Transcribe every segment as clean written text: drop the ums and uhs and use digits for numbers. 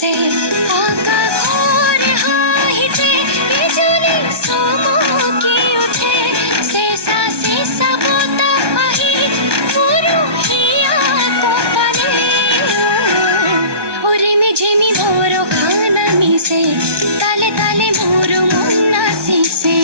से आका घोर हाहिते बिजुली सोमोकी उठे सेसा बोता आही पुरुहिया कोपाले ओरे में जेमी मोरो खाना मिसे ताले ताले मोरो मुन्ना सिसे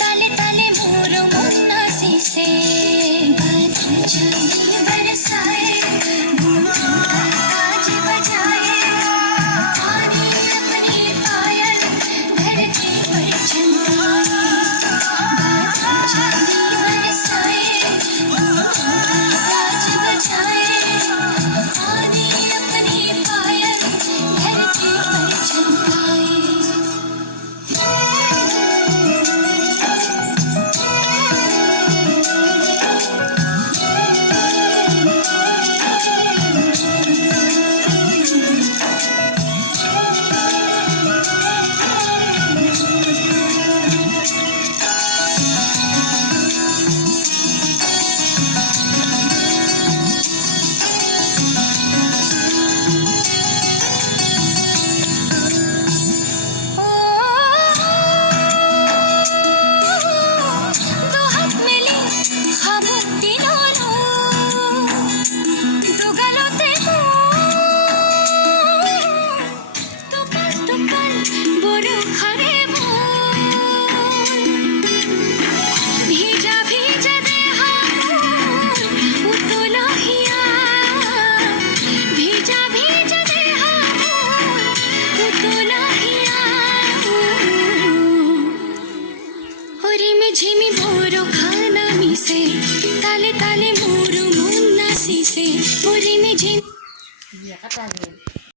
ताले ताले मोरो मुन्ना सिसे चंदी बरसाए बूंदों का ताज बजाए पानी अपनी पायल धरती पर चमकाए चंदी बरसाए बूंदों का ताज बजाए पानी अपनी पायल धरती पर चमकाए झिमी भोरो खाना मिसे ताले ताले मोरो मुन्ना सिसे ओरे में झिमी